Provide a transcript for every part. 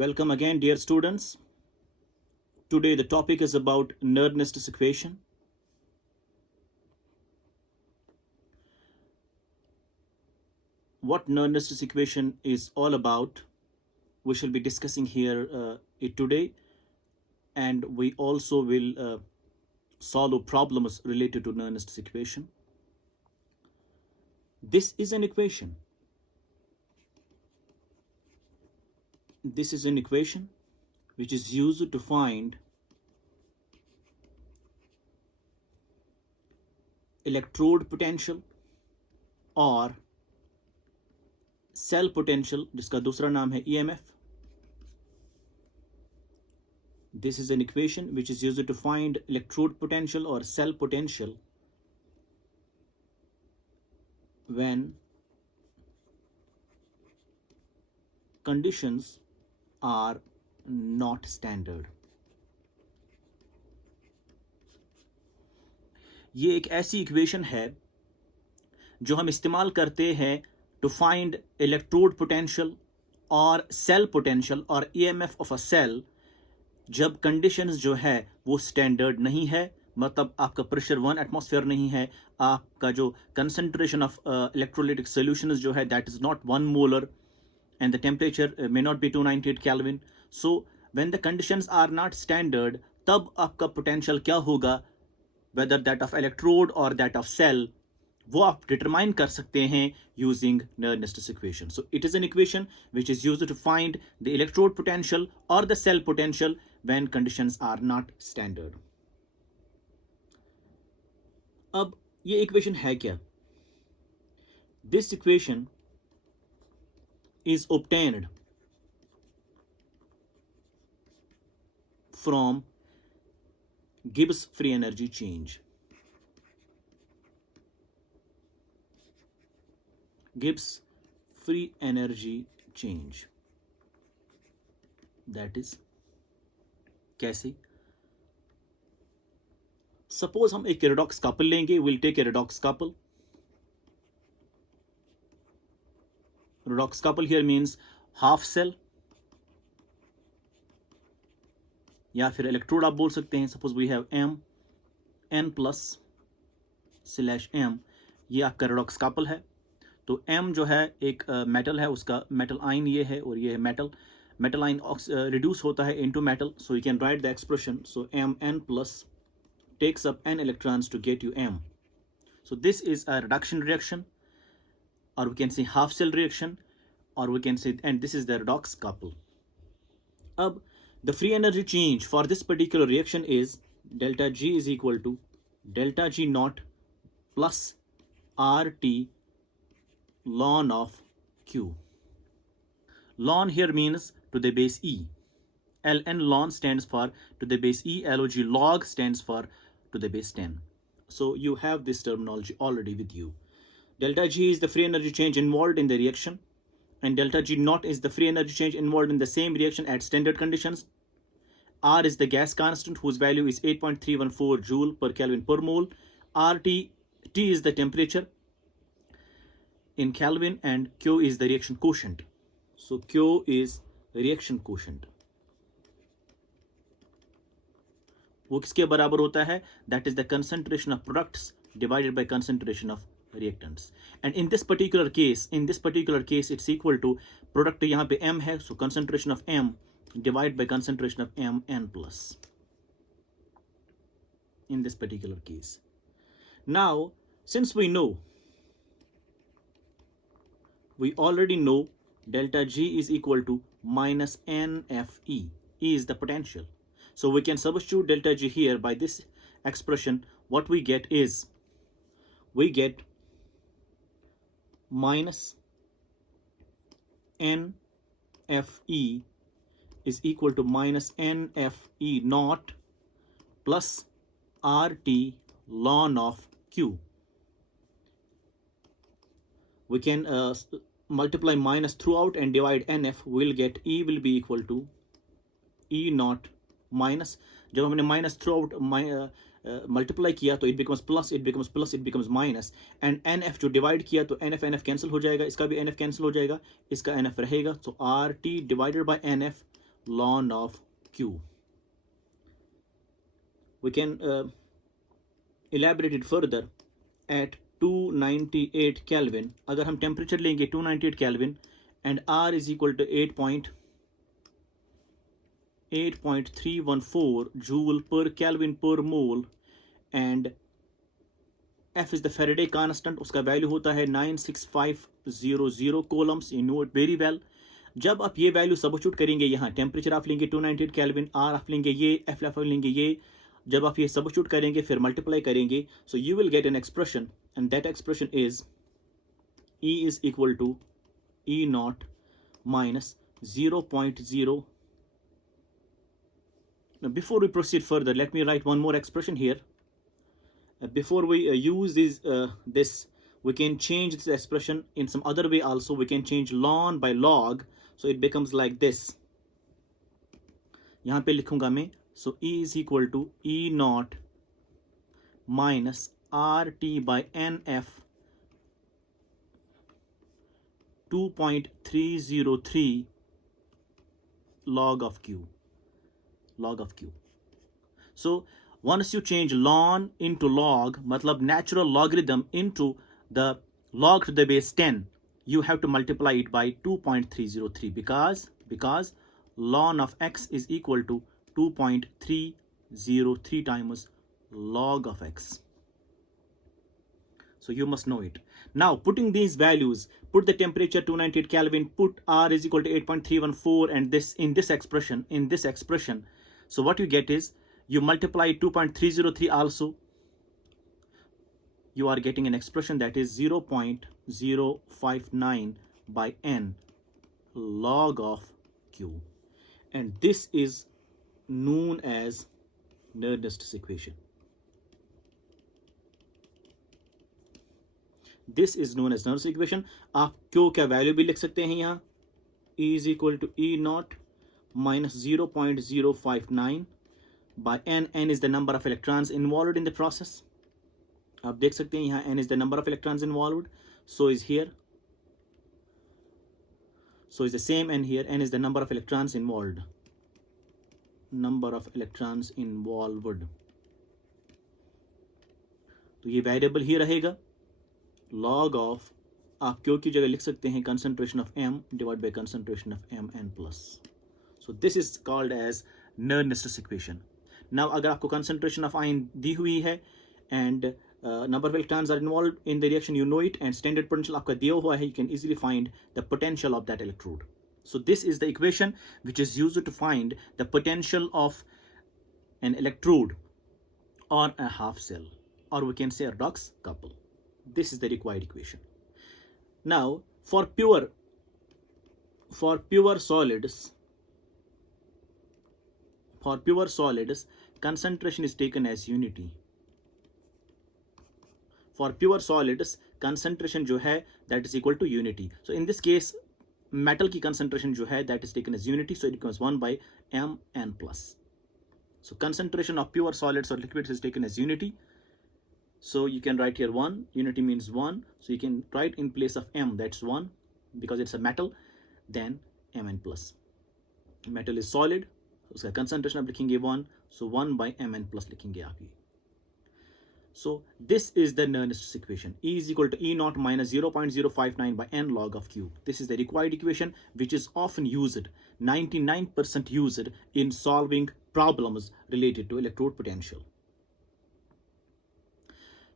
Welcome again, dear students. Today the topic is about Nernst equation. What Nernst equation is all about, we shall be discussing here it today, and we also will solve problems related to Nernst equation. This is an equation. This is an equation which is used to find electrode potential और cell potential जिसका दूसरा नाम है EMF. This is an equation which is used to find electrode potential or cell potential when conditions are not standard. ये एक ऐसी equation है जो हम इस्तेमाल करते हैं to find electrode potential और cell potential और EMF of a cell जब conditions जो है वो standard नहीं है, मतलब आपका pressure 1 atmosphere नहीं है, आपका जो concentration of electrolytic solutions जो है that is not 1 molar and the temperature may not be 298 Kelvin. So when the conditions are not standard, तब आपका potential क्या होगा, whether that of electrode or that of cell, वो आप determine कर सकते हैं using Nernst equation. So it is an equation which is used to find the electrode potential or the cell potential when conditions are not standard. अब ये equation है क्या? This equation is obtained from Gibbs free energy change. Gibbs free energy change. That is कैसे? Suppose हम एक redox couple लेंगे. We'll take a redox couple. Redox couple here means half cell या फिर electrode आप बोल सकते हैं. Suppose we have M N plus slash M. ये आपका redox couple है. तो M जो है एक मेटल है, उसका मेटल आइन ये है और ये है मेटल आइन रिड्यूस होता है into metal. So you can write the expression. So Mn plus takes up n electrons to get you M. So this is a reduction reaction, or we can say half cell reaction, or we can say, and this is the redox couple. अब the free energy change for this particular reaction is delta G is equal to delta G naught plus RT ln of Q. Ln here means to the base E. Ln ln stands for to the base E. Log log stands for to the base 10. So you have this terminology already with you. Delta G is the free energy change involved in the reaction, and delta G naught is the free energy change involved in the same reaction at standard conditions. R is the gas constant whose value is 8.314 joule per Kelvin per mole. T is the temperature in Kelvin, and Q is the reaction quotient. So Q is reaction quotient. वो किसके बराबर होता है? That is the concentration of products divided by concentration of reactants. And in this particular case, it's equal to product यहाँ पे M है, so concentration of M divided by concentration of Mn plus. In this particular case. Now, since we already know delta G is equal to minus NFE. E is the potential. So we can substitute delta G here by this expression. What we get is, we get minus NFE is equal to minus NFE naught plus RT ln of Q. We can multiply minus throughout and divide NF. We'll get E will be equal to E naught minus. जब हमने minus throughout multiply किया तो it becomes plus, it becomes minus, and NF जो divide किया तो NF cancel हो जाएगा, इसका भी NF cancel हो जाएगा, इसका NF रहेगा. So RT divided by NF ln of Q. We can elaborate it further. At 298 Kelvin, अगर हम टेम्परेचर लेंगे 298 Kelvin and R is equal to 8.314 joule per Kelvin per mole and F is the Faraday constant, उसका value होता है 96500 columns. You know it very well. जब आप ये value substitute करेंगे यहाँ, टेम्परेचर आप लेंगे 298 केल्विन, आर आप लेंगे ये, एफ आप लेंगे ये, जब आप ये सबस्टिट्यूट करेंगे फिर मल्टीप्लाई करेंगे, सो you will get an expression and that expression is E is equal to E naught minus 0.0. Now before we proceed further, let me write one more expression here. Before we use this, we can change this expression in some other way also. We can change ln by log, so it becomes like this. यहाँ पे लिखूंगा मैं, so E is equal to E naught minus RT by NF 2.303 log of Q. So once you change ln into log, matlab natural logarithm into the log to the base 10, you have to multiply it by 2.303 because ln of x is equal to 2.303 times log of x. So you must know it. Now putting these values, put the temperature 298 Kelvin, put R is equal to 8.314 and this in this expression. So what you get is, you multiply 2.303 also, you are getting an expression that is 0.059 by n log of Q. And this is known as Nernst equation. This is known as Nernst equation. आप Q का value भी लिख सकते हैं यहाँ, E is equal to E naught minus 0.059 by n. N is the number of electrons involved in the process. आप देख सकते हैं यहाँ n is the number of electrons involved. So is here. So is the same n here. N is the number of electrons involved. तो ये variable ही रहेगा. Log of, आप Q की जगह लिख सकते हैं concentration of M divided by concentration of Mn plus. So this is called as Nernst equation. Now अगर आपको concentration of ion दी हुई है and number of electrons are involved in the reaction, you know it, and standard potential आपका दिया हुआ है, you can easily find the potential of that electrode. So this is the equation which is used to find the potential of an electrode or a half cell, or we can say a redox couple. This is the required equation. Now for pure solids, concentration is taken as unity. For pure solids, concentration जो है that is equal to unity. So in this case, metal की concentration जो है that is taken as unity, so it becomes 1 by Mn plus. So concentration of pure solids or liquids is taken as unity. So you can write here 1, unity means 1. So you can write in place of M, that's 1, because it's a metal, then Mn plus. Metal is solid, उसका concentration आप लिखेंगे 1, so 1 by Mn plus लिखेंगे आप ये. So this is the Nernst equation. E is equal to E naught minus 0.059 by n log of Q. This is the required equation which is often used, 99% used in solving problems related to electrode potential.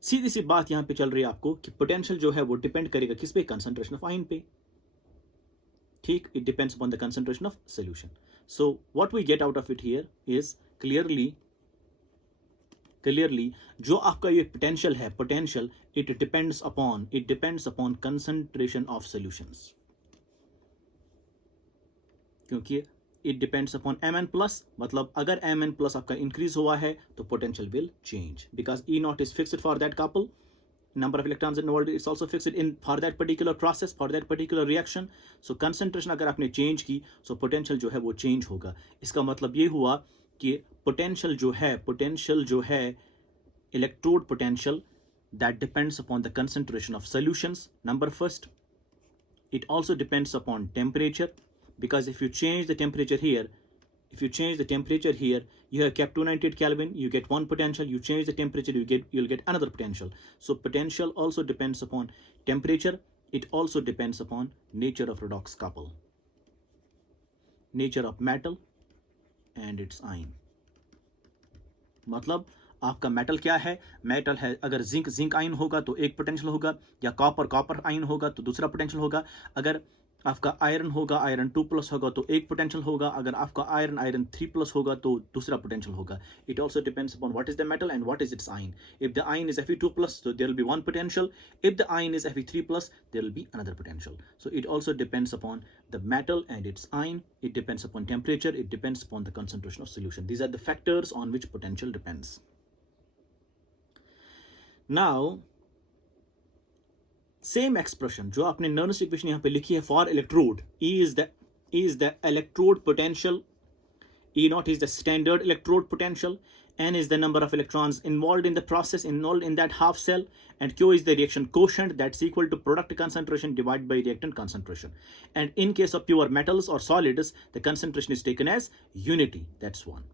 सीधी सी बात यहाँ पे चल रही है आपको कि potential जो है वो डिपेंड करेगा किस पे, कंसंट्रेशन ऑफ आयन पे. ठीक, it depends upon the concentration of solution. So what we get out of it here is clearly जो आपका ये पोटेंशियल है, potential it depends upon concentration of solutions, क्योंकि it depends upon Mn plus, मतलब अगर Mn plus आपका increase हुआ है तो potential will change, because E naught is fixed for that couple, number of electrons involved is also fixed in for that particular process, for that particular reaction. So concentration अगर आपने change की, so potential जो है वो change होगा. इसका मतलब ये हुआ कि पोटेंशियल जो है electrode potential, that depends upon the concentration of solutions. Number first, it also depends upon temperature, because if you change the temperature here, if you change the temperature here, you have kept 298 Kelvin, you get one potential, you change the temperature, you'll get another potential. So potential also depends upon temperature. It also depends upon nature of redox couple, nature of metal and its ion. मतलब आपका metal क्या है, metal है अगर zinc ion होगा तो एक potential होगा, या कॉपर आयन होगा तो दूसरा पोटेंशियल होगा, अगर आपका आयरन होगा, आयरन 2+ होगा तो एक पोटेंशियल होगा, अगर आपका आयरन 3+ होगा तो दूसरा पोटेंशियल होगा. It also depends upon what is the metal and what is it's ion. If the ion is Fe2+, so there will be one potential. If the ion is Fe3+, there will be another potential. So it also depends upon the metal and its ion. It depends upon temperature. It depends upon the concentration of solution. These are the factors on which potential depends. Now, same expression जो आपने Nernst equation यहाँ पे लिखी है for electrode, E is the electrode potential, E naught is the standard electrode potential, N is the number of electrons involved in the process, involved in that half cell, and Q is the reaction quotient, that's equal to product concentration divided by reactant concentration. And in case of pure metals or solids, the concentration is taken as unity. That's one.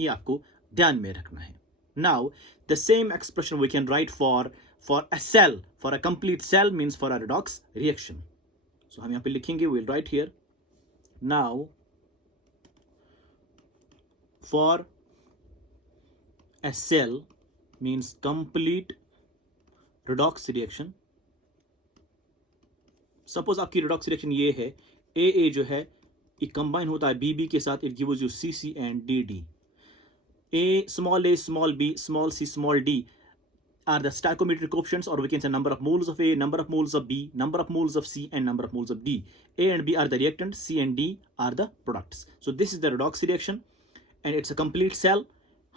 ये आपको ध्यान में रखना है. Now, the same expression we can write for a cell, for a complete cell, means for a redox reaction. So हम यहाँ पे लिखेंगे, we'll write here. Now, for a cell means complete redox reaction. Suppose आपकी redox reaction ये है, AA जो है ये combine होता है BB के साथ, it gives you CC and DD. A, small b, small c, small d are the stoichiometric coefficients, or we can say number of moles of A, number of moles of B, number of moles of C, and number of moles of D. A and B are the reactants, C and D are the products. So this is the redox reaction, and it's a complete cell.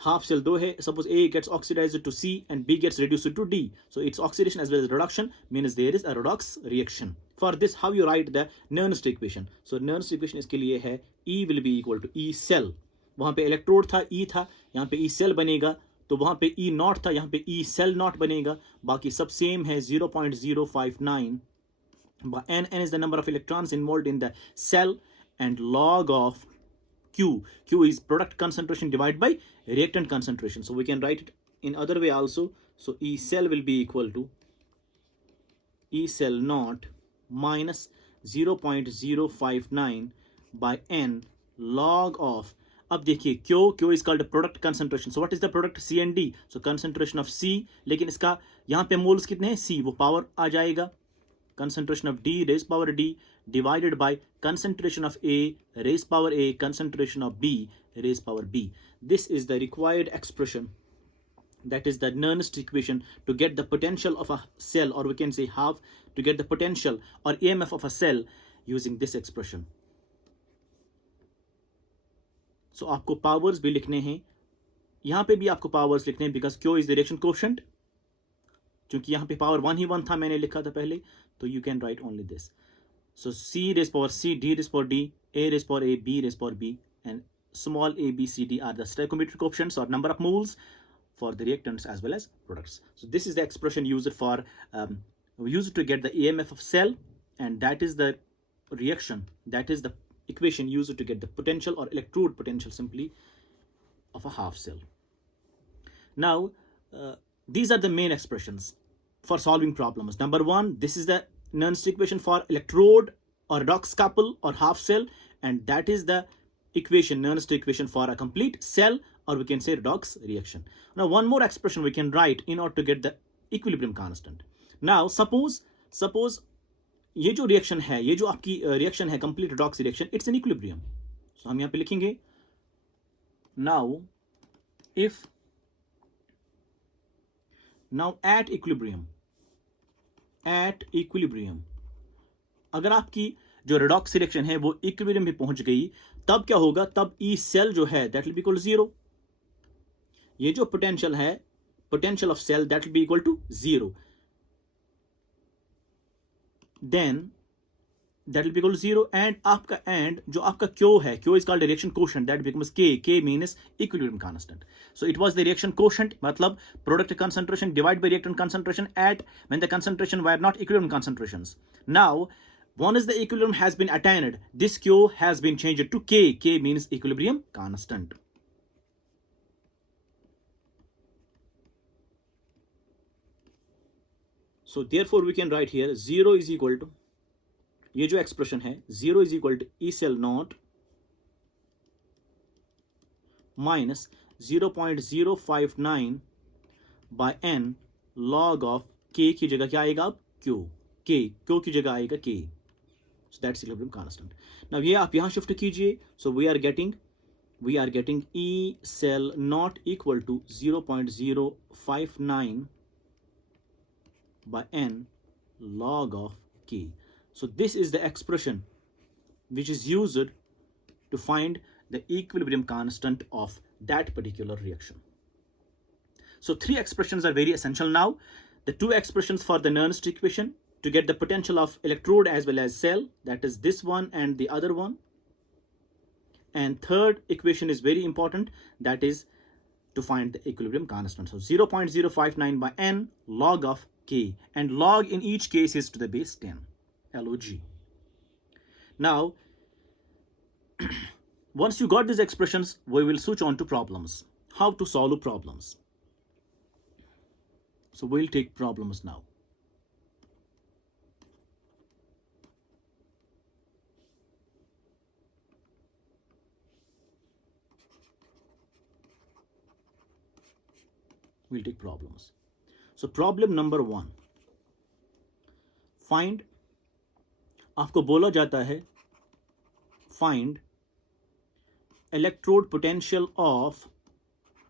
Half cell दो है. Suppose A gets oxidized to C and B gets reduced to D. So its oxidation as well as reduction means there is a redox reaction. For this, how you write the Nernst equation? So Nernst equation इसके लिए है E will be equal to E cell. वहाँ पे electrode था, E था, यहाँ पे E cell बनेगा, तो वहाँ पे E नॉट था, यहाँ पे E सेल नॉट बनेगा. बाकी सब सेम है, 0.059. N is the number of electrons involved in the cell, and log of Q is product concentration divided by reactant concentration. So we can write it in other way also. So E cell will be equal to E cell naught minus 0.059 by N log of, अब देखिए Q is called product concentration. So what is the product? C and D. So concentration of C, लेकिन इसका यहाँ पे moles कितने हैं? C, वो power आ जाएगा. Concentration of D raised power D divided by concentration of A raised power A, concentration of B raised power B. This is the required expression. That is the Nernst equation to get the potential of a cell, or we can say half, to get the potential or EMF of a cell using this expression. So आपको powers भी लिखने हैं, यहाँ पे भी आपको powers लिखने हैं, because Q is the reaction quotient. क्योंकि यहाँ पे power 1 ही 1 था, मैंने लिखा था पहले, तो you can write only this. So C raised power C, D raised power D, A raised power A, B raised power B, and small a, B, C, D are the stoichiometric coefficients or number of moles for the reactants as well as products. So this is the expression used for used to get the EMF of cell, and that is the reaction, that is the equation used to get the potential or electrode potential simply of a half cell. Now, these are the main expressions for solving problems. Number one, this is the Nernst equation for electrode or redox couple or half cell, and that is the equation, Nernst equation for a complete cell, or we can say redox reaction. Now, one more expression we can write in order to get the equilibrium constant. Now, suppose ये जो reaction है, ये जो आपकी reaction है, complete redox reaction, it's an equilibrium. So हम यहाँ पे लिखेंगे, now at equilibrium, अगर आपकी जो redox रिएक्शन है वो इक्विलिब्रियम में पहुंच गई, तब क्या होगा? तब E cell जो है that will be equal to 0. ये जो पोटेंशियल है, potential of cell, that will be equal to 0. Then that will be equal to 0, and जो आपका Q है, Q is called the reaction quotient, that becomes K. K means equilibrium constant. So it was the reaction quotient, मतलब product concentration divided by reactant concentration at when the concentration were not equilibrium concentrations. Now Once the equilibrium has been attained, this Q has been changed to K. K means equilibrium constant. So therefore we can write here 0 is equal to, ये जो expression है 0 is equal to E cell naught minus 0.059 by n log of K की जगह क्या आएगा अब Q. Q की जगह आएगा K. So that's equilibrium constant. Now ये आप यहाँ shift कीजिए. So we are getting E cell naught equal to 0.059 by n log of K. So this is the expression which is used to find the equilibrium constant of that particular reaction. So three expressions are very essential now. The two expressions for the Nernst equation to get the potential of electrode as well as cell, that is this one and the other one. And third equation is very important, that is to find the equilibrium constant. So 0.059 by n log of K, and log in each case is to the base 10, log. Now once you got these expressions, we will switch on to problems, how to solve problems. So we'll take problems now. We'll take problems. So problem number 1, find, आपको बोला जाता है find electrode potential of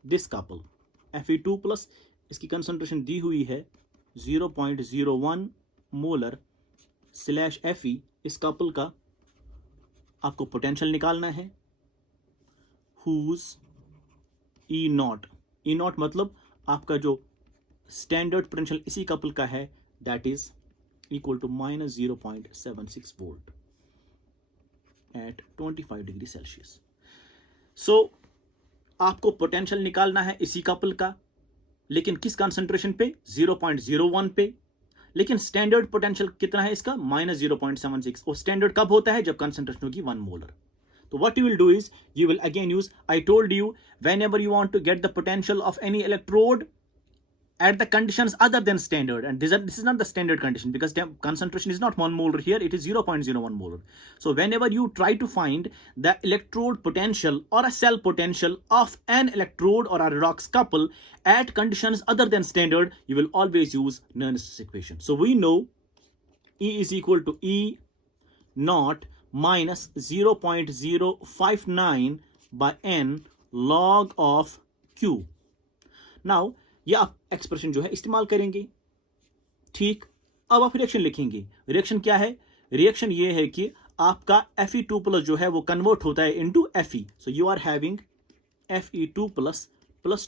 this couple Fe2 plus, इसकी concentration दी हुई है 0.01 molar slash Fe. इस couple का आपको potential निकालना है whose E naught मतलब आपका जो स्टैंडर्ड पोटेंशियल इसी कपल का है, that is equal to minus 0.76 volt at 25 degree Celsius. So आपको पोटेंशियल निकालना है इसी कपल का, लेकिन किस कंसंट्रेशन पे? 0.01 पे. लेकिन स्टैंडर्ड पोटेंशियल कितना है इसका? माइनस 0.76. और स्टैंडर्ड कब होता है? जब कंसंट्रेशन होगी 1 molar. So what you will do is, you will again use, I told you, whenever you want to get the potential of any electrode at the conditions other than standard, and this is not the standard condition because concentration is not 1 molar here, it is 0.01 molar. So whenever you try to find the electrode potential or a cell potential of an electrode or a redox couple at conditions other than standard, you will always use Nernst equation. So we know E is equal to E naught minus 0.059 by n log of Q. Now ये आप expression जो है इस्तेमाल करेंगे. ठीक, अब आप reaction लिखेंगे. रिएक्शन क्या है? रिएक्शन ये है कि आपका Fe2 प्लस जो है वो कन्वर्ट होता है into Fe. So you are having Fe2 plus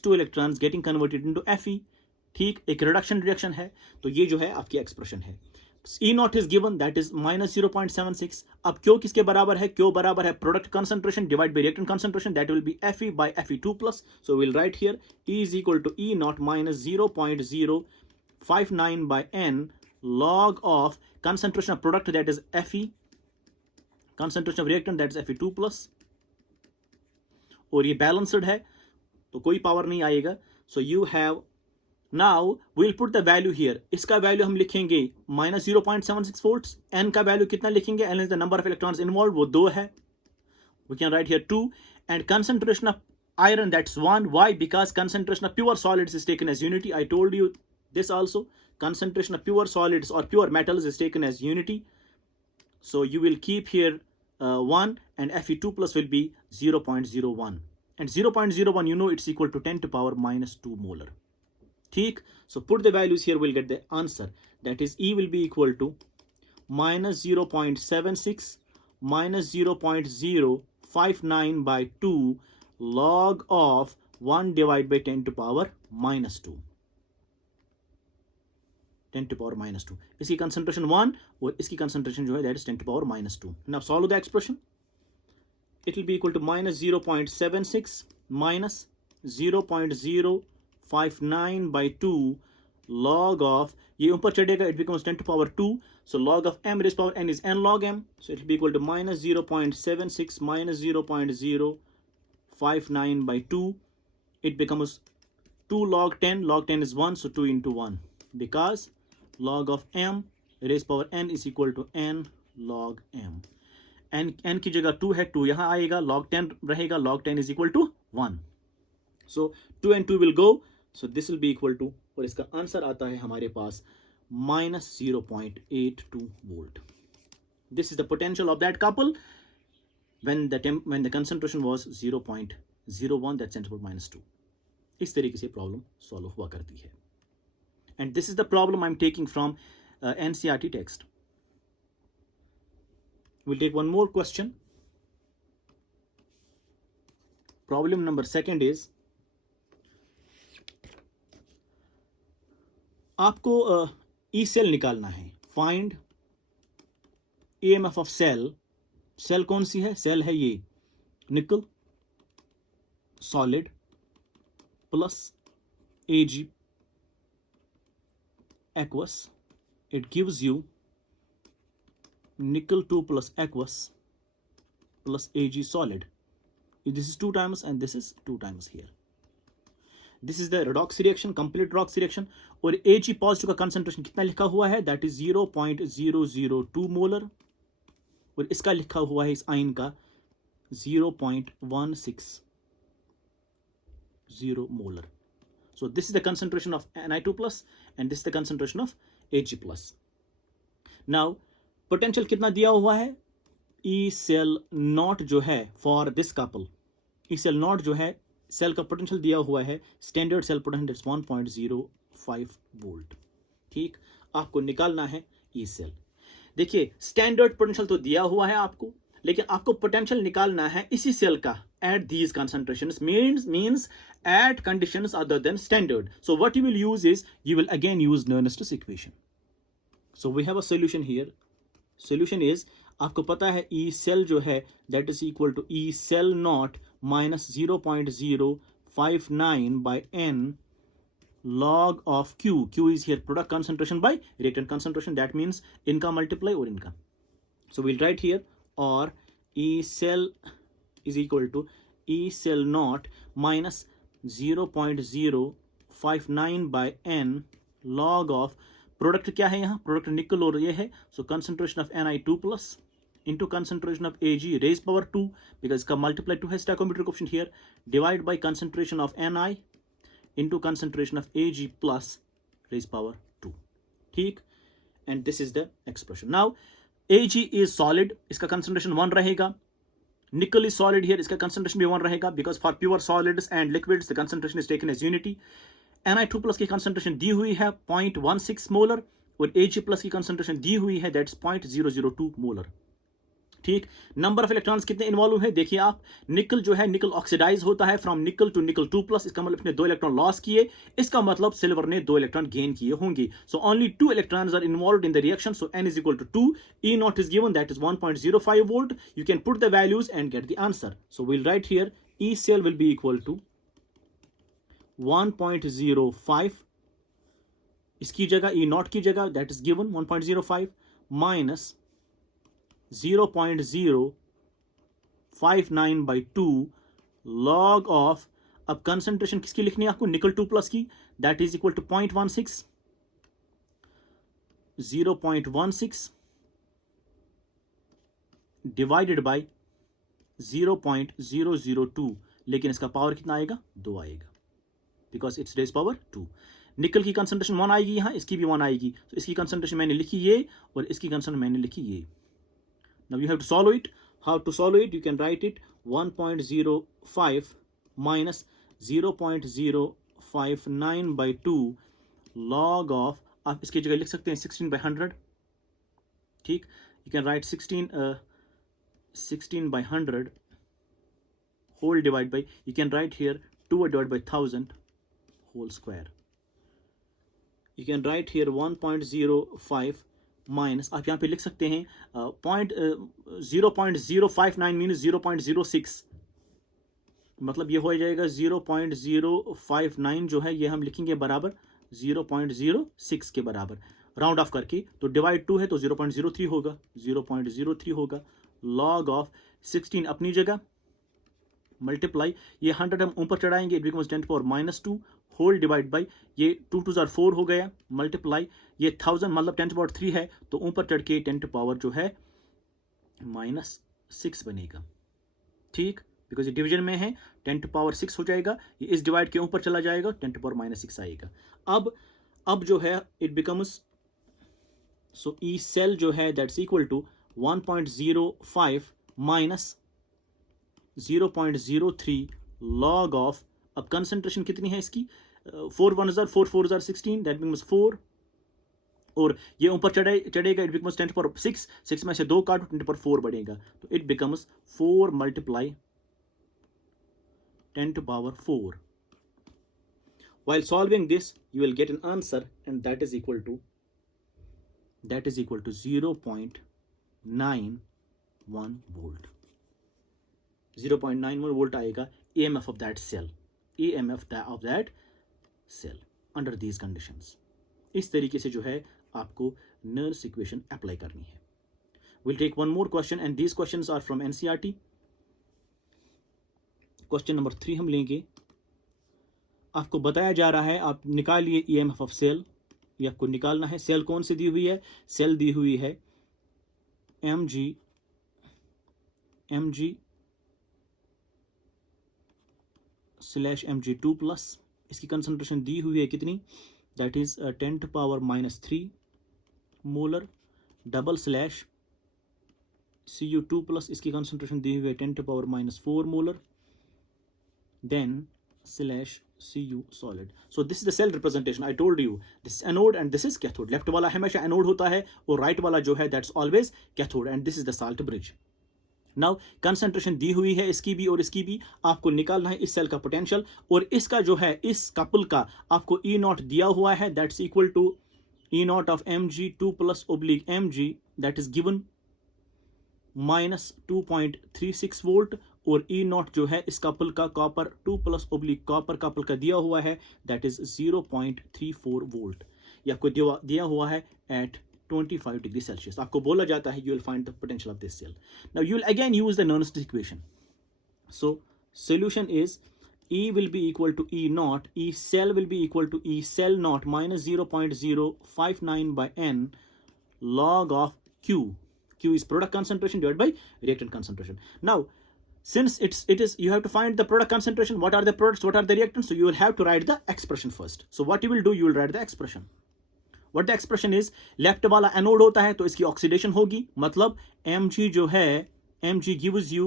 2 electrons getting converted into Fe. ठीक, एक रिडक्शन रिएक्शन है. तो ये जो है आपकी एक्सप्रेशन है. E naught is given, that is minus 0.76. अब Q किसके बराबर है? Q बराबर है product concentration divided by reactant concentration, that will be Fe by Fe2 plus. So we'll write here E is equal to E naught minus 0.059 by n log of concentration of product, that is Fe, concentration of reactant, that is Fe2 plus. और ये balanced है तो कोई power नहीं आएगा. So you have, now we'll put the value here. इसका value हम लिखेंगे minus 0.76 volts. n का वैल्यू कितना लिखेंगे? n is the number of electrons involved, वो 2 है. We can write here 2. And concentration of iron, that's 1. Why? Because concentration of pure solids is taken as unity. I told you this also. Concentration of pure solids or pure metals is taken as unity. So you will keep here 1, and Fe2 plus will be 0.01. And 0.01, you know, it's equal to 10 to power minus 2 molar. ठीक, so put the values here, we'll get the answer. That is E will be equal to minus 0.76 minus 0.059 by 2 log of 1 divided by 10 to power minus 2. 10 to power minus 2. इसकी concentration 1 और इसकी concentration जो है that is 10 to power minus 2. Now solve the expression. It will be equal to minus 0.76 minus 0.059 by 2 log of, ये ऊपर चढ़ेगा, it becomes 10 to power 2. So log of m raised power n is n log m. So it will be equal to minus 0.76 minus 0.059 by 2. It becomes 2 log 10. Log 10 is 1, so 2 into 1. Because log of m raised power n is equal to n log m. n की जगह 2 है, 2 यहाँ आएगा, log 10 रहेगा, log 10 is equal to 1. So 2 and 2 will go. So this will be equal to, और इसका answer आता है हमारे पास minus 0.82 volt. This is the potential of that couple when the concentration was 0.01, that's 10 to the power minus 2. इस तरीके से problem solve हुआ करती है. And this is the problem I'm taking from NCERT text. We'll take one more question. Problem number 2 is, आपको ई cell निकालना है. Find EMF of cell. Cell कौन सी है? सेल है ये nickel solid plus Ag aqueous. It gives you nickel 2 plus aqueous plus Ag solid. This is 2 times and this is 2 times here. This is the redox reaction, complete redox reaction. और Ag positive का concentration कितना लिखा हुआ है? That is 0.002 molar. और इसका लिखा हुआ है इस आयन का 0.160 molar. So this is the concentration of Ni2 plus and this is the concentration of Ag plus. Now potential कितना दिया हुआ है? E cell नॉट जो है for this couple, E cell not जो है सेल का पोटेंशियल दिया हुआ है, स्टैंडर्ड सेल पोटेंशियल 1.05 वोल्ट. ठीक, आपको निकालना है ई सेल. देखिए स्टैंडर्ड पोटेंशियल तो दिया हुआ है आपको, लेकिन आपको पोटेंशियल निकालना है इसी सेल का at these concentrations, means at conditions other than standard. So what you will use is, you will again use Nernst equation. So we have a solution here. Solution is, आपको पता है E cell जो है that is equal to E cell naught minus 0.059 by n log of Q. Q is here product concentration by reactant concentration. That means इनका multiply और इनका. So we'll write here, or E cell is equal to E cell naught minus 0.059 by n log of product क्या है यहाँ? Product nickel और ये है. So concentration of Ni2 plus into concentration of Ag raised power 2, because इसका multiply 2 है stoichiometric coefficient here, divide by concentration of Ni into concentration of Ag plus raised power 2. ठीक, and this is the expression. Now Ag is solid, इसका concentration 1 रहेगा. Nickel is solid here, इसका concentration भी 1 रहेगा, because for pure solids and liquids the concentration is taken as unity. Ni2 plus की concentration दी हुई है 0.16 molar और Ag plus की concentration दी हुई है that's 0.002 मोलर. ठीक, नंबर ऑफ इलेक्ट्रॉन्स कितने इन्वॉल्व है? देखिए आप, निकल जो है निकल ऑक्सीडाइज होता है फ्रॉम निकल टू निकल 2 प्लस. इसका मतलब इसने 2 इलेक्ट्रॉन लॉस किए, इसका मतलब सिल्वर ने 2 इलेक्ट्रॉन गेन किए होंगे. So only 2 electrons are involved in the reaction. So n is equal to 2. E naught is given, that is 1.05 volt. You can put the values and get the answer. So we'll write here E cell will be equal to 1.05. इसकी जगह E naught की जगह that is given 1.05 minus 0.059 by 2 log of, अब concentration किसकी लिखनी है आपको? निकल 2 प्लस की, that is equal to 0.16 divided by 0.002. लेकिन इसका पावर कितना आएगा? 2 आएगा, बिकॉज इट्स रेज पावर 2. निकल की कंसंट्रेशन 1 आएगी यहाँ, इसकी भी 1 आएगी. तो इसकी कंसंट्रेशन मैंने लिखी ये और इसकी कंसंट्रेशन मैंने लिखी ये. Now you have to solve it. How to solve it? You can write it 1.05 minus 0.059 by 2 log of, आप इसकी जगह लिख सकते हैं 16 by 100. ठीक, you can write 16 by 100 whole divided by, you can write here 2 divided by 1000 whole square. You can write here 1.05 minus, आप यहाँ पे लिख सकते हैं 0.059 मीन्स 0.06, मतलब ये हो जाएगा 0.059 जो है ये हम लिखेंगे बराबर 0.06 के बराबर, राउंड ऑफ करके, तो डिवाइड 2 है तो 0.03 होगा, 0.03 होगा, लॉग ऑफ 16 अपनी जगह, मल्टीप्लाई, ये 100 हम ऊपर चढ़ाएंगे, it becomes 10⁻², whole divide by, ये 2 2 4 हो गया, मल्टीप्लाई, ये 1000 मतलब 10⁻3 है, तो ऊपर चढ़ के 10 जो है -6 बनेगा, ठीक, बिकॉज ये डिवीजन में है, 10⁻6 हो जाएगा, ये इस डिवाइड के ऊपर चला जाएगा, 10⁻6 आएगा। अब जो है it becomes, so E cell जो है that's equal to 1.05 minus 0.03 log of, अब कंसंट्रेशन कितनी है इसकी, 4 1 4 4 16, दैट मीन्स 4, और ये ऊपर चढ़ेगा, इट बिकम्स 10⁻6, 6 में से 2 काटो, 10⁻4 बढ़ेगा, तो it becomes 4 multiply 10⁻4. While solving this, you will get an answer, and that is equal to 0.91 volt. 0.91 volt आएगा EMF of that cell, EMF of that cell under these conditions. इस तरीके से जो है आपको Nernst equation अप्लाई करनी है. We'll take one more question, and these questions are from NCERT. Question number 3 हम लेंगे। आपको बताया जा रहा है आप निकालिए EMF ऑफ सेल, ये आपको निकालना है। सेल कौन सी दी हुई है, सेल दी हुई है mg / mg2 प्लस, इसकी कंसंट्रेशन दी हुई है कितनी, that is 10⁻³ molar, double slash Cu2 plus, इसकी कंसंट्रेशन दी हुई है 10⁻⁴ molar, then slash Cu solid. So this is the cell representation. I told you this is anode and this is cathode. Left वाला हमेशा anode होता है और right वाला जो है that's always cathode, and this is the salt bridge. Now concentration दी हुई है इसकी भी और इसकी भी, आपको निकालना है इस सेल का पोटेंशियल, और इसका जो है इस कपल का आपको E0 दिया हुआ है, that's equal to E0 of Mg2 plus oblique Mg, that is given minus 2.36 volt, और E0 जो है इस कपल का copper 2 plus oblique copper couple का दिया हुआ है, दैट इज 0.34 वोल्ट, या आपको दिया हुआ है एट 25 डिग्री सेल्सियस। आपको बोला जाता है you will find the potential of this cell. Now you will again use the Nernst equation. So solution is E will be equal to E0, E cell will be equal to E cell naught minus 0.059 by N log of Q. Q is product concentration divided by reactant concentration. Now, since it is, you have to find the product concentration. What are the products? What are the reactants? So you will have to write the expression first. So what you will do? You will write the expression. What the expression is? Left वाला anode होता है तो इसकी oxidation होगी, मतलब Mg जो है Mg gives you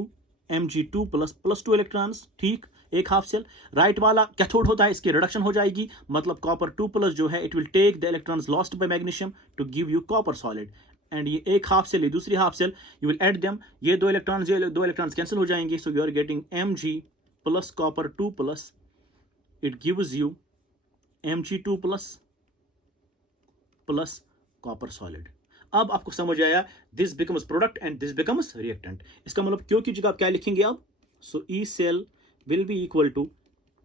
Mg2 plus 2 electrons, ठीक, एक हाफ सेल। राइट वाला कैथोड होता है, इसकी रिडक्शन हो जाएगी, मतलब कॉपर 2 प्लस जो है it will take the electrons lost by magnesium to give you copper solid, and ये एक हाफ सेल, ये दूसरी half cell, you will add them, ये दो इलेक्ट्रॉन्स कैंसिल हो जाएंगे, so you are getting Mg plus copper 2 plus, it gives you Mg2 plus copper solid. अब आपको समझ आया, this becomes product and this becomes reactant. इसका मतलब क्यों की जगह आप क्या लिखेंगे अब, so E cell will be equal to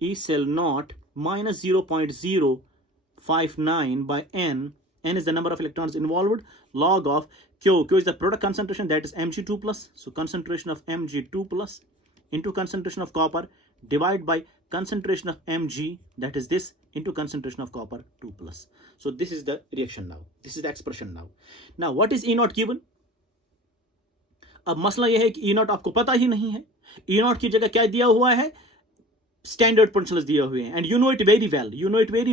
E cell naught minus 0.059 by N. N is the number of electrons involved, log of Q. Q is the product concentration, that is Mg2 plus. So concentration of Mg2 plus into concentration of copper divide by concentration of Mg, that is this, into concentration of copper 2 plus. So this is the reaction now. This is the expression now. Now what is E0 given? अब मसला यह है कि E0 आपको पता ही नहीं है। E0 की जगह क्या दिया हुआ है, स्टैंडर्ड पोटेंशियल्स दिए हुए हैं, and you know it very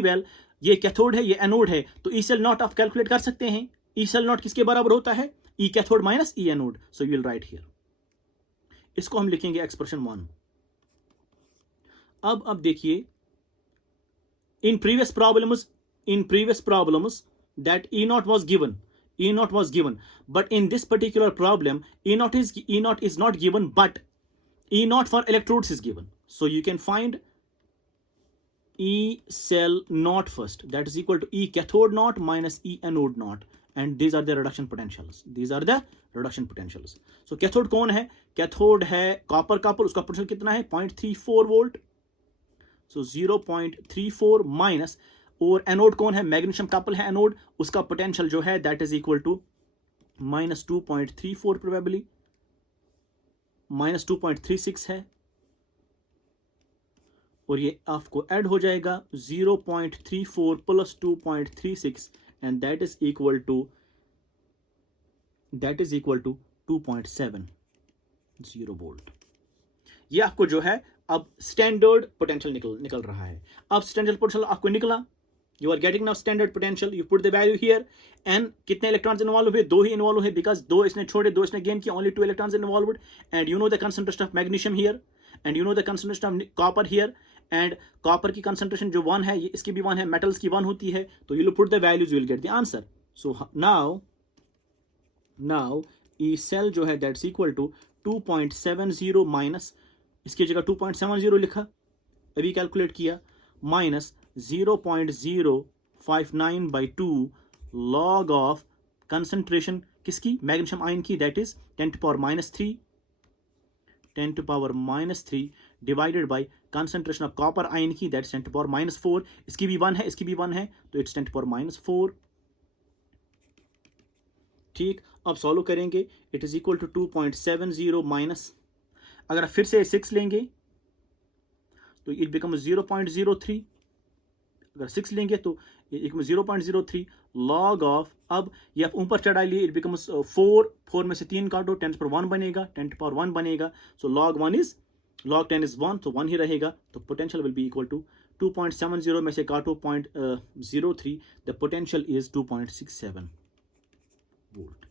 well, ये कैथोड है, ये एनोड है, तो ई सेल नॉट आप कैलकुलेट कर सकते हैं। ई सेल नॉट किसके बराबर होता है, ई cathode minus E anode, so you will write here, इसको हम लिखेंगे एक्सप्रेशन 1। अब देखिए, in previous problems that E0 was given, but in this particular problem E0 is not given, but E0 for electrodes is given. So you can find E cell naught first, that is equal to E cathode naught minus E anode naught, and these are the reduction potentials. So cathode कौन है, cathode है copper couple, उसका potential कितना है 0.34 volt, so 0.34 minus, और anode कौन है, magnesium couple है एनोड, उसका पोटेंशियल जो है that is equal to -2.34 probably, -2.36 है, और ये आपको ऐड हो जाएगा 0.34 plus 2.36 and that is equal to 2.70 volt. ये आपको जो है अब स्टैंडर्ड पोटेंशियल निकल रहा है। अब स्टैंडर्ड पोटेंशियल आपको निकला, you are getting now standard potential, you put the value here and कितने इलेक्ट्रॉन्स इन्वॉल्व हुए, 2 ही इन्वॉल्व हुए बिकॉज 2 इसने छोड़े 2 इसने गेन किया, only 2 electrons involved and you know the concentration of magnesium here and you know the concentration of copper here and copper की concentration जो 1 है, इसकी भी 1 है, मेटल्स की 1 होती है, तो you put the values you will get the answer. So now E cell जो है दैट्स इक्वल टू 2.70 माइनस, इसकी जगह 2.70 लिखा, अभी कैलकुलेट किया, माइनस 0.059/2 लॉग ऑफ कंसंट्रेशन किसकी, मैग्नीशियम आयन की, that is 10⁻³ divided by concentration of copper ion की, दैट इज 10⁻⁴, इसकी भी 1 है, इसकी भी 1 है, तो इट्स 10⁻⁴। ठीक, अब सॉल्व करेंगे, it is equal to 2.70 minus, अगर फिर से 6 लेंगे तो इट बिकम 0.03, अगर 6 लेंगे तो 0.03 लॉग ऑफ, अब ये आप ऊपर चढ़ा लिए, इट बिकम्स 4 में से 3 काटो 10⁻1 बनेगा, 10⁻1 बनेगा, सो log 10 इज 1, तो 1 ही रहेगा, तो potential will be equal to 2.70 में से काटो 0.03, the potential is 2.67 volt.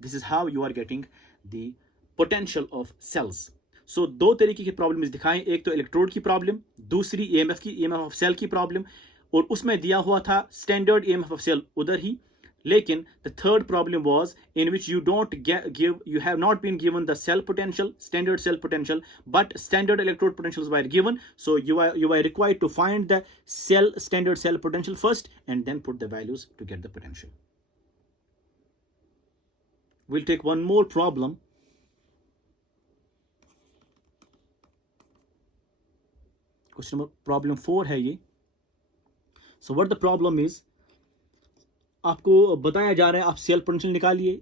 This is how you are getting the potential of cells. So 2 तरीके की प्रॉब्लम्स दिखाएं, एक तो इलेक्ट्रोड की प्रॉब्लम, दूसरी ईएमएफ की, ईएमएफ ऑफ सेल की प्रॉब्लम, और उसमें दिया हुआ था स्टैंडर्ड ईएमएफ ऑफ सेल उधर ही, लेकिन the third problem was in which you don't give, you have not been given the cell potential, standard cell potential, but standard electrode potentials were given, so you are required to find the standard cell potential first and then put the values to get the potential. We'll take one more problem. Question number problem 4 है ये। So what the problem is, आपको बताया जा रहा है आप cell potential निकालिए,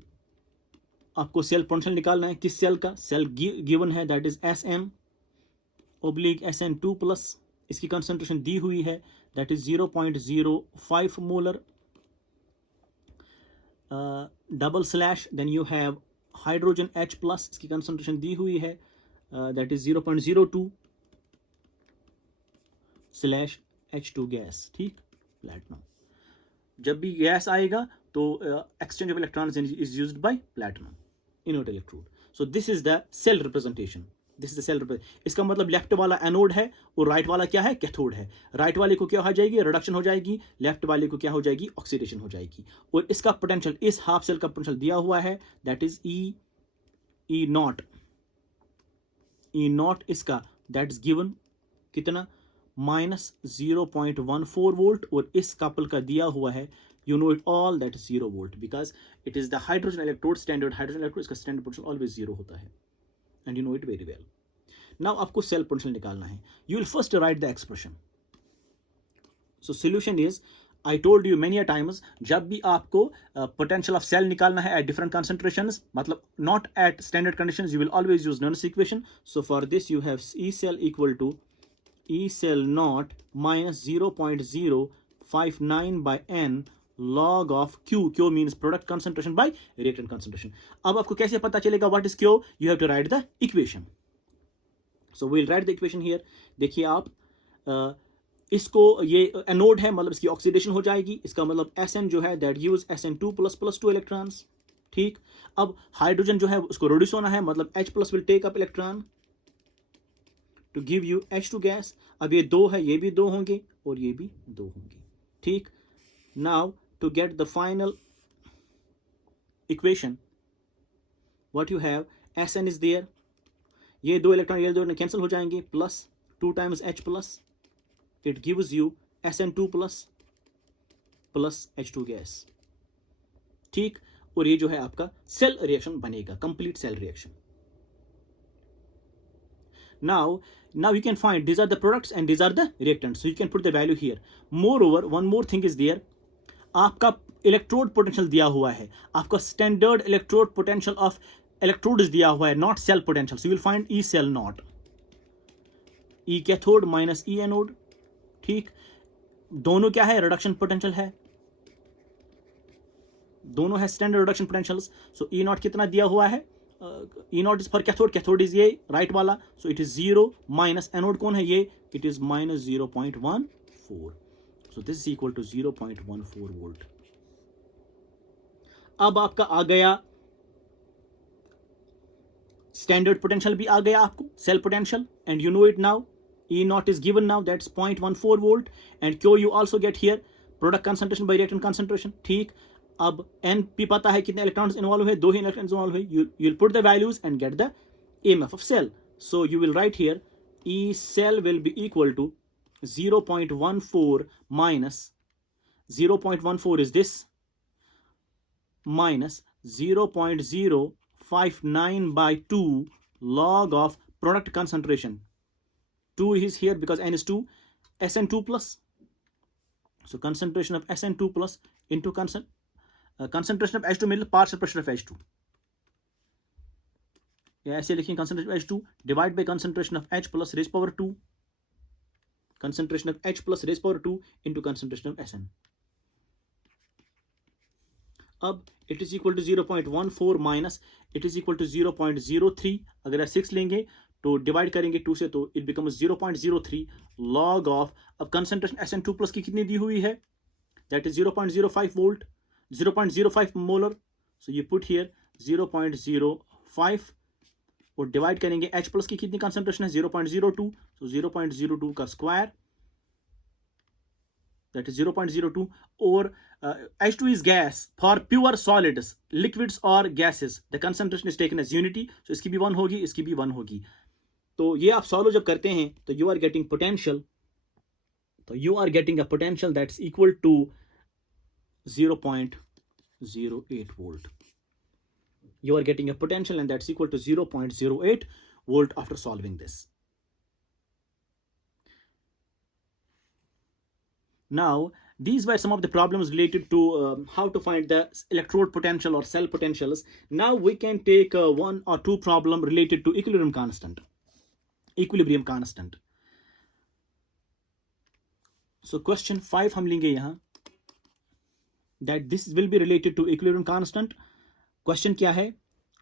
आपको सेल पोटेंशियल निकालना है, किस सेल का, सेल गिवन है दैट इज SM/SN2+, इसकी कंसंट्रेशन दी हुई है that is 0.05 molar, double slash, then you have hydrogen H+, इसकी कंसंट्रेशन दी हुई है दैट इज 0.02/H2 गैस। ठीक, प्लैटिनम, जब भी गैस आएगा तो exchange of electrons is used by platinum inert electrode. So this is the cell representation, this is the cell representation. इसका मतलब लेफ्ट वाला एनोड है और राइट वाला क्या है, कैथोड है। राइट वाले को क्या हो जाएगी, रिडक्शन हो जाएगी, लेफ्ट वाले को क्या हो जाएगी, ऑक्सीडेशन हो जाएगी। और इसका पोटेंशियल, इस हाफ सेल का पोटेंशियल दिया हुआ है दैट इज ई नॉट इसका दैट इज गिवन कितना, -0.14 वोल्ट, और इस कपल का दिया हुआ है, you know it all, that is 0 volt because it is the hydrogen electrode, standard hydrogen electrode, इसका standard potential always 0 होता है and you know it very well. Now आपको cell potential निकालना है, you will first write the expression. So solution is, I told you many a times, जब भी आपको potential of cell निकालना है at different concentrations, मतलब not at standard conditions, you will always use Nernst equation. So for this you have E cell equal to E cell naught minus 0.059/n log of Q. Q means product concentration by reactant concentration. अब आपको कैसे पता चलेगा what is Q? You have to write the equation. So we'll write the equation here. देखिए आप इसको, ये anode है मतलब इसकी ऑक्सीडेशन हो जाएगी, इसका मतलब Sn जो है that gives SN2++2 electrons. ठीक, अब हाइड्रोजन जो है उसको रिड्यूस होना है, मतलब H+ will take up electron to give you H2 gas. अब ये 2 है, ये भी 2 होंगे और ये भी 2 होंगे। ठीक, now to get the final equation, what you have, Sn is there, ये 2 इलेक्ट्रॉन ये 2 कैंसिल हो जाएंगे, plus 2 times H+, it gives you Sn2+ plus H2 gas। ठीक, और ये जो है आपका सेल रिएक्शन बनेगा, complete cell reaction. Now you can find these are the products and these are the reactants, so you can put the value here. Moreover, one more thing is there, आपका electrode potential दिया हुआ है, आपका standard electrode potential of electrodes दिया हुआ है, not cell potential. So you will find E cell naught E cathode minus E anode. ठीक, दोनों क्या है, रिडक्शन पोटेंशियल है, दोनों है standard reduction potentials. So E naught कितना दिया हुआ है, E naught is for cathode, cathode is ये राइट वाला, so it is 0 minus anode कौन है ये, it is minus 0.14. So this is equal to 0.14 volt. अब आपका आ गया स्टैंडर्ड पोटेंशियल भी आ गया आपको, cell potential, and you know it now. E naught is given now, that's 0.14 volt, and Q you also get here product concentration by reactant concentration. ठीक, अब N भी पता है कितने इलेक्ट्रॉन्स इन्वॉल्व हुए, 2 ही इलेक्ट्रॉन्स इन्वॉल्व हुए. You will put the values and get the EMF of cell. So you will write here E cell will be equal to 0.14 minus 0.14 is this, minus 0.059 by 2 log of product concentration. 2 is here because N is 2, Sn2 plus. So concentration of Sn2 plus into concentration of H2 means partial pressure of H2. या ऐसे लिखें, concentration of H2 divide by concentration of H plus raised power 2. Concentration of H plus raised power 2 into concentration of Sn. अब it is equal to 0.14 minus it is equal to 0.03. अगर आप 6 लेंगे तो divide करेंगे 2 से, तो it becomes 0.03 log of, अब concentration Sn2 plus की कितनी दी हुई है, that is 0.05 volt, 0.05 molar. So you put here 0.05 और डिवाइड करेंगे H प्लस की कितनी कंसंट्रेशन है, 0.02. सो 0.02 का स्क्वायर, that is 0.02. और H2 is gas for pure solids, liquids or gases the concentration is taken as unity. so इसकी भी 1 होगी, इसकी भी 1 होगी. तो ये आप सॉल्व जब करते हैं तो यू आर गेटिंग पोटेंशियल, तो you are getting a potential that's equal to 0.08 volt. You are getting a potential and that's equal to 0.08 volt after solving this. Now, these were some of the problems related to how to find the electrode potential or cell potentials. Now we can take 1 or 2 problem related to equilibrium constant. Equilibrium constant. So question 5 हम लेंगे यहाँ, that this will be related to equilibrium constant. Question क्या है?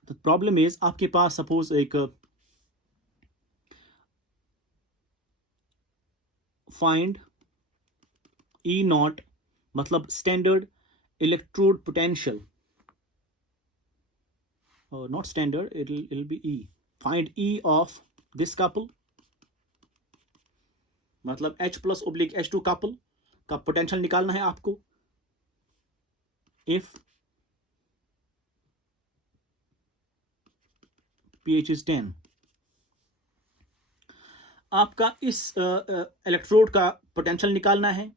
The problem is आपके पास suppose एक find E naught, मतलब standard electrode potential, or not standard, it'll be E. Find E of this couple, मतलब H plus oblique H2 couple का potential निकालना है आपको. If pH is 10, आपका इस इलेक्ट्रोड का पोटेंशियल निकालना है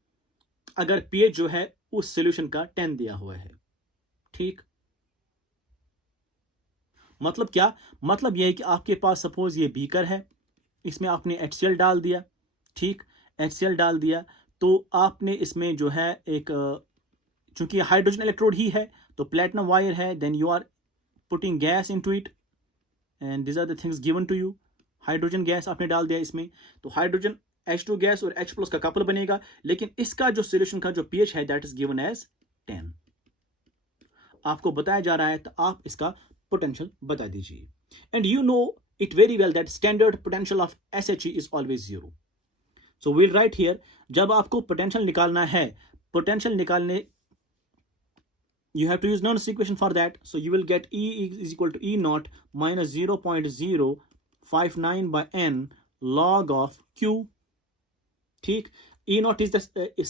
अगर pH जो है उस सॉल्यूशन का 10 दिया हुआ है. ठीक, मतलब क्या, मतलब यह है कि आपके पास सपोज ये बीकर है, इसमें आपने HCl डाल दिया. ठीक, HCl डाल दिया तो आपने इसमें जो है एक, चूंकि हाइड्रोजन इलेक्ट्रोड ही है तो प्लेटिनम वायर है, then you are putting gas into it and this are the things given to you. Hydrogen gas आपने डाल दिया इसमें, तो हाइड्रोजन H2 गैस और H प्लस का कपल बनेगा, लेकिन इसका जो सॉल्यूशन का जो pH है दैट इज गिवन एज 10. आपको बताया जा रहा है तो आप इसका पोटेंशियल बता दीजिए. And you know it very well that standard potential of SHE is always 0. So we'll write here, जब आपको पोटेंशियल निकालना है, पोटेंशियल निकालने you have to use Nernst equation for that. So you will get E is equal to E naught minus 0.059 by N log of Q. ठीक, E naught is the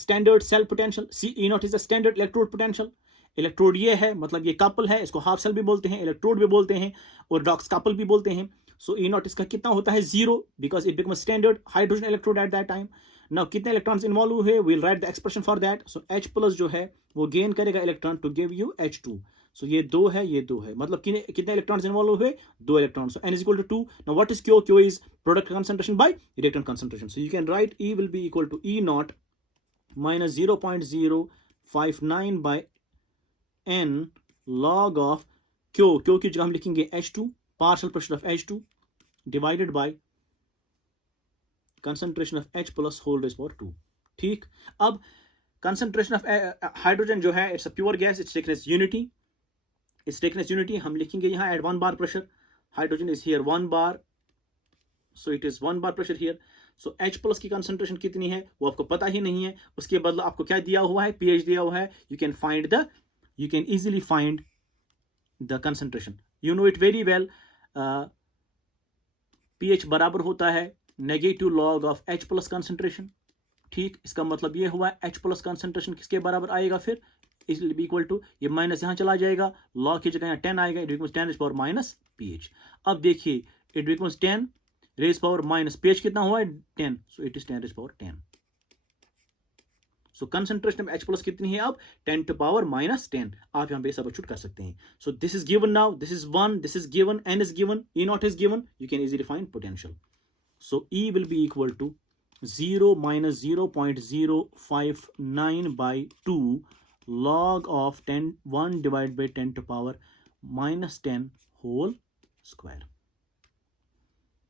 standard cell potential. C E naught is the standard electrode potential. Electrode ये है, मतलब ये couple है, इसको half cell भी बोलते हैं, इलेक्ट्रोड भी बोलते हैं और डॉक्स कपल भी बोलते हैं. सो E naught इसका कितना होता है 0 because it become standard hydrogen electrode at that time. Now कितने इलेक्ट्रॉन्स इन्वॉल्व हुए, we'll write the expression for that. So H plus जो है वो गेन करेगा electron to give you H2. So ये 2 है, ये 2 है, मतलब कितने इलेक्ट्रॉन्स इन्वॉल्व हुए? 2 electrons. So n is equal to 2. Now what is Q? Q is product concentration by reactant concentration. So you can write E will be equal to E naught minus 0.059 by n log of Q. Q की जगह हम लिखेंगे H2, partial pressure of H2 divided by concentration of H plus whole raised power 2. ठीक. अब concentration of hydrogen जो है, it's a pure gas, it's taken as unity. It's taken as unity. हम लिखेंगे यहाँ at 1 bar pressure. Hydrogen is here 1 bar. So it is 1 bar pressure here. So H plus की concentration कितनी है वो आपको पता ही नहीं है. उसके बदले आपको क्या दिया हुआ है? pH दिया हुआ है. You can easily find the concentration. You know it very well. pH बराबर होता है negative log of H plus concentration. ठीक, इसका मतलब ये हुआ H plus concentration किसके बराबर आएगा? फिर it will be equal to, ये माइनस यहाँ चला जाएगा, लॉग की जगह यहाँ 10 आएगा, it becomes 10 raise power minus pH. अब देखिए it becomes 10 raise power minus pH कितना हुआ है? 10. So it is 10 raise power 10. So concentration of H plus कितनी है अब? 10 टू पावर माइनस 10. आप यहाँ पे सब्स्टिट्यूट कर सकते हैं. So this is given now, this is 1, this is given, n is given, E naught is given. You can easily find potential. So E will be equal to 0 minus 0.059 by 2 log of 1 divided by 10 to power minus 10 whole square.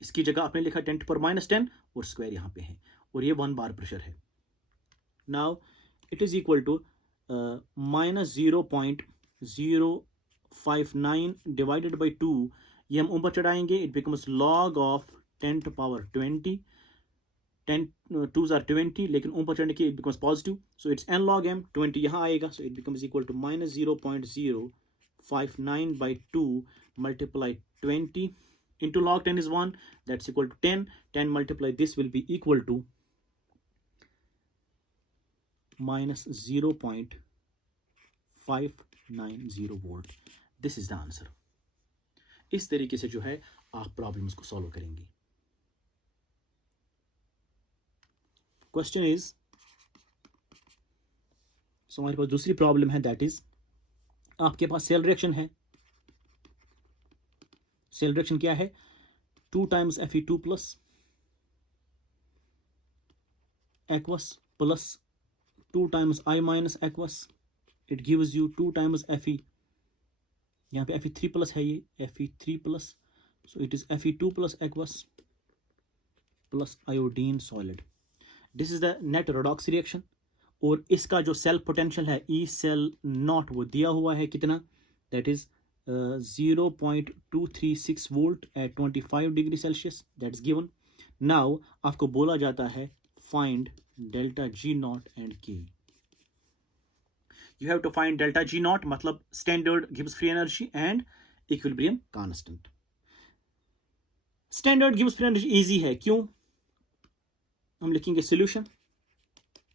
इसकी जगह आपने लिखा 10 to power minus 10 और square यहाँ पे है, और ये 1 बार प्रेशर है. Now it is equal to minus 0.059 divided by 2. ये हम ऊपर चढ़ाएंगे, it becomes log of 10 to power 20. 10 2s are 20, लेकिन ऊपर चढ़ने की it becomes positive. So it's n log m. 20 यहाँ आएगा, so it becomes equal to minus 0.059 by 2 multiply 20 into log 10 is 1, that's equal to 10. 10 multiply this will be equal to minus 0.590 volt. This is the answer. इस तरीके से जो है आप problems को solve करेंगे. क्वेश्चन इज, सो हमारे पास दूसरी प्रॉब्लम है, दैट इज आपके पास सेल रिएक्शन है. सेल रिएक्शन क्या है? 2 times Fe2 plus aqueous plus 2 times I minus aqueous. It gives you 2 times Fe. यहाँ पे Fe3 plus है, ये Fe3 plus. So it is Fe2 plus aqueous plus iodine solid. This is the net redox reaction. और इसका जो cell potential है E cell not वो दिया हुआ है कितना? That is 0.236 volt at 25 degree Celsius. That's given. Now आपको बोला जाता है find delta G naught and K. You have to find delta G naught, मतलब standard Gibbs free energy and equilibrium constant. Standard Gibbs free energy easy है, क्यों? हम लिखेंगे solution.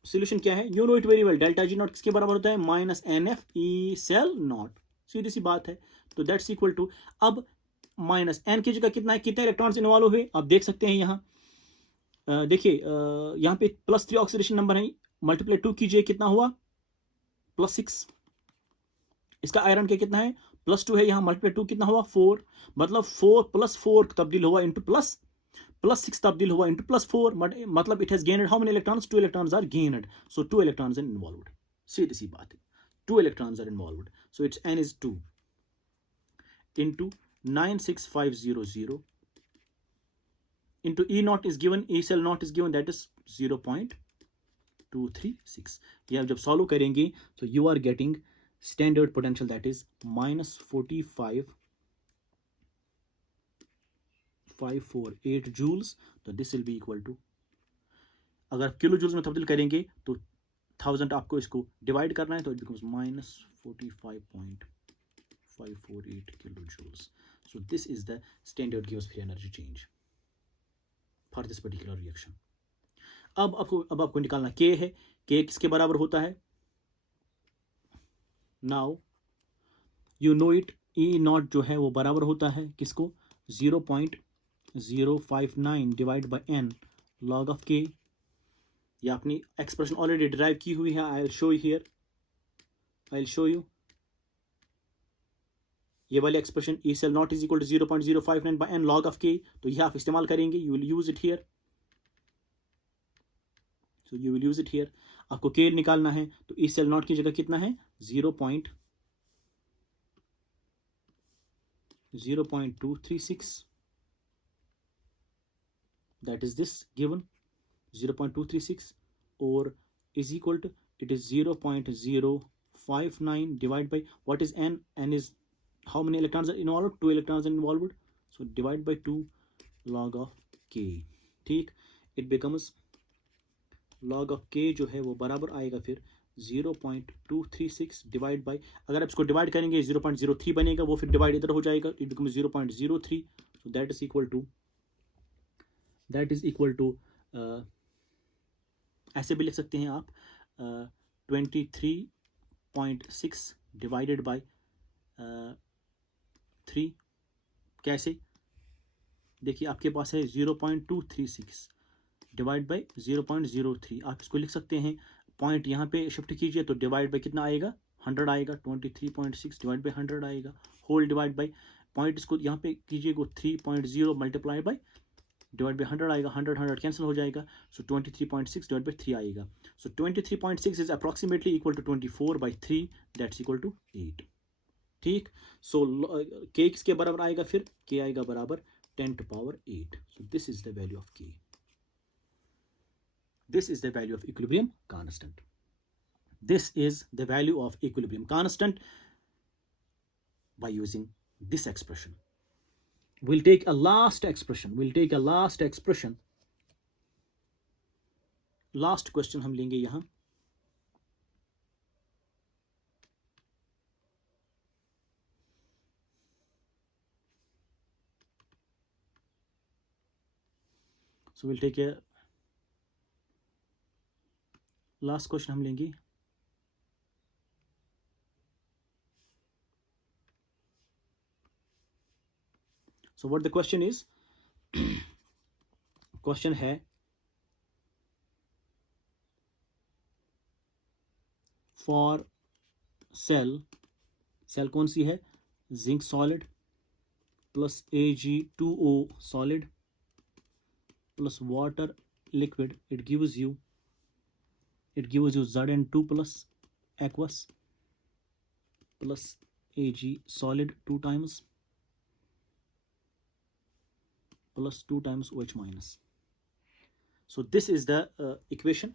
Solution क्या है? You know it very well. delta G naught किसके बराबर होता है? minus NF E cell naught. सीधी सी बात है. तो दैट्स इक्वल टू, अब माइनस एन की जगह कितना है? कितने इलेक्ट्रॉन्स इन्वॉल्व हुए आप देख सकते हैं यहाँ. देखिए यहाँ पे +3 ऑक्सीडेशन नंबर है, मल्टीप्लाई 2 कीजिए, कितना हुआ? +6. इसका आयरन के कितना है? +2 है, यहाँ मल्टीप्लाई 2 कितना हुआ? 4. मतलब 4 + 4 तब्दील हुआ इंटू +6 तब्दील हुआ इंटू +4. मतलब it has gained how many electrons? 2 electrons are gained. So 2 electrons are involved. सीधी सी बात है, 2 electrons are involved. So it's n is 2 into 96500 into E naught is given, E cell naught is given, that is 0.236. ये आप जब solve करेंगे तो you are getting standard potential, that is minus 45,548 joules. तो this will be equal to, अगर आप kilo joules में तब्दील करेंगे तो 1000 आपको इसको डिवाइड करना है, तो it becomes minus 45.548 kilojoules. So this is the standard Gibbs free energy change for this particular reaction. अब आपको निकालना K है. K किसके बराबर होता है? Now you know it, E naught जो है वो बराबर होता है किसको? 0.059 divide by n log of K. ये अपनी एक्सप्रेशन ऑलरेडी डिराइव की हुई है. I'll show you here. ये वाली expression E cell naught is equal to 0.059 by N log of K, तो यह आप इस्तेमाल करेंगे, you will use it here, so you will use it here. आपको के निकालना है तो ई सेल नॉट की जगह कितना है 0.236, that is this given 0.236, or is equal to, it is 0.059 divided by what is n, n is how many electrons are involved, 2 electrons are involved, so divide by 2 log of k, ठीक, it becomes log of k जो है वो बराबर आएगा फिर 0.236 divide by, अगर आप इसको डिवाइड करेंगे 0.03 बनेगा, वो फिर डिवाइड इधर हो जाएगा, it becomes 0.03, so that is equal to ऐसे भी लिख सकते हैं आप 23.6 डिवाइडेड बाई 3, कैसे, देखिए आपके पास है 0.236 डिवाइड बाई 0.03, आप इसको लिख सकते हैं, पॉइंट यहाँ पे शिफ्ट कीजिए तो डिवाइड बाई कितना आएगा 100 आएगा, 23.6 डिवाइड बाई 100 आएगा, होल डिवाइड बाई पॉइंट इसको यहाँ पे कीजिए को 3.0 मल्टीप्लाई बाई डिवाइड बाई 100 आएगा, 100 कैंसिल हो जाएगा, सो 23.6 डिवाइड बाई 3 आएगा, so 23.6 is approximately equal to 24/3, that's equal to 8, ठीक, सो के किसके बराबर आएगा फिर, के आएगा बराबर 10⁸, सो this is the value of के, this is the value of equilibrium constant, this is the value of equilibrium constant by using this expression. We'll take a last expression, last question हम लेंगे यहां, so we'll take a last question हम लेंगे, so what the question is, question है for cell कौन सी है, zinc solid plus Ag2O solid plus water liquid, it gives you Zn2 plus aqueous plus Ag solid 2 times plus 2 times OH minus. So this is the equation,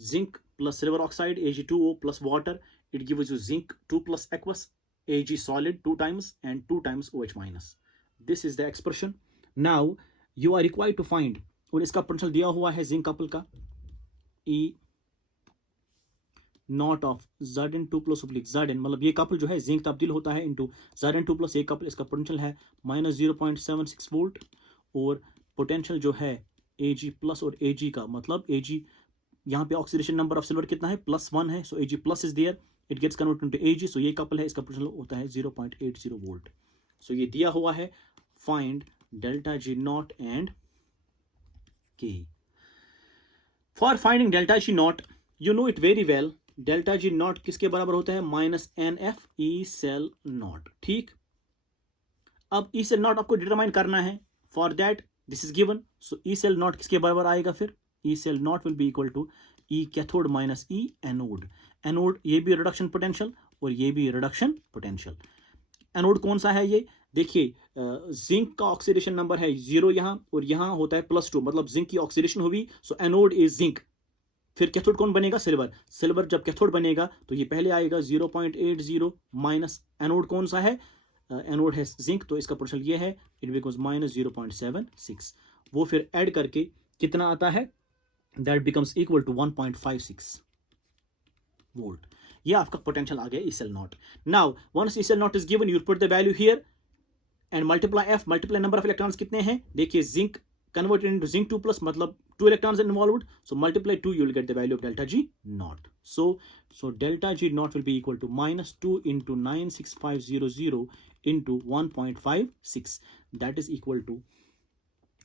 zinc plus silver oxide Ag2O plus water, it gives you zinc 2 plus aqueous Ag solid 2 times and 2 times OH minus. This is the expression. Now you are required to find, और इसका potential दिया हुआ है zinc couple का E not of Zn2 plus Zn, मतलब ये couple जो है जिंक तब्दील होता है इनटू Zn2 प्लस एक कपल, इसका पोटेंशियल है -0.76 वोल्ट, और पोटेंशियल जो है Ag प्लस और Ag का मतलब Ag यहाँ पे ऑक्सीडेशन नंबर ऑफ सिल्वर कितना है +1 है, so Ag plus is there, it gets converted into Ag, so ये कपल है, इसका पोटेंशियल होता है 0.80 वोल्ट, सो ये दिया हुआ है, find delta G not and K. For finding delta G not, you know it very well, delta G not किसके बराबर होता है -NF E सेल नॉट, ठीक, अब E सेल नॉट आपको डिटरमाइन करना है, for that this is given, so E cell naught किसके बराबर आएगा फिर, E cell naught will be equal to E cathode minus E anode, anode ये भी रिडक्शन पोटेंशियल और ये भी रिडक्शन पोटेंशियल, एनोड कौन सा है ये, देखिए जिंक का ऑक्सीडेशन नंबर है 0 यहाँ और यहाँ होता है +2, मतलब जिंक की ऑक्सीडेशन हुई, सो एनोड इज जिंक, फिर कैथोड कौन बनेगा सिल्वर, सिल्वर जब कैथोड बनेगा तो ये पहले आएगा 0.80 माइनस एनोड कौन सा है, एनोड है जिंक, तो इसका पोटेंशियल ये है, इट बिकम्स -0.76, वो फिर ऐड करके कितना आता है, that becomes equal to 1.56 volt, ये आपका पोटेंशियल आ गया E cell naught. Now once E cell naught is given, you put the value here and multiply F, multiply number of electrons कितने हैं, देखिए zinc converted into zinc 2 plus मतलब 2 electrons involved, so multiply 2, you will get the value of delta G naught. So delta G naught will be equal to -2 into 96500 into 1.56, that's equal to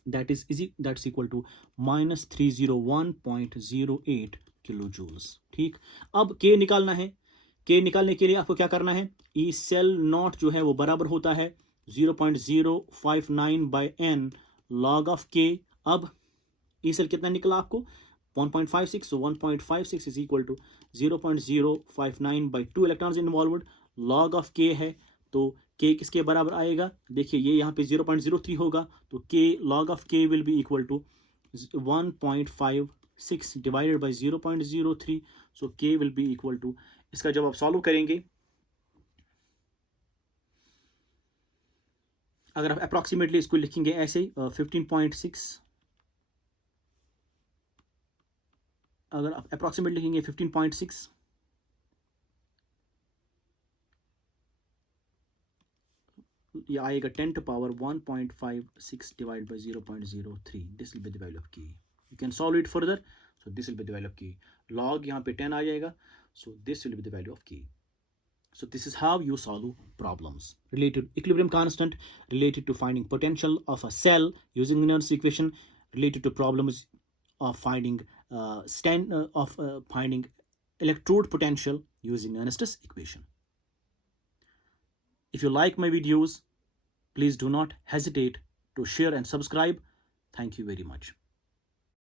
-301.08 kilojoules, ठीक, अब K निकालना है, K निकालने के लिए आपको क्या करना है, E सेल नॉट जो है वो बराबर होता है 0.059 by n log of K। अब E सेल कितना निकला आपको 1.56, so 1.56 is equal to 0.059 by 2 electrons involved, log of K है तो K किसके बराबर आएगा, देखिए ये यहाँ पे 0.03 होगा तो K log of K will be equal to 1.56 divided by 0.03, so K will be equal to, इसका जब आप सॉल्व करेंगे, अगर आप अप्रॉक्सीमेटली इसको लिखेंगे ऐसे 15.6, अगर आप अप्रॉक्सीमेटली लिखेंगे 15.6, ये आएगा 10 to power 1.56 divided by 0.03, this will be the value of K. You can solve it further, so this will be the value of K. Log यहाँ पे 10 आ जाएगा, so this will be the value of K. So this is how you solve problems related to equilibrium constant, related to finding potential of a cell using Nernst equation, related to problems of finding finding electrode potential using Nernst equation. If you like my videos, please do not hesitate to share and subscribe. Thank you very much.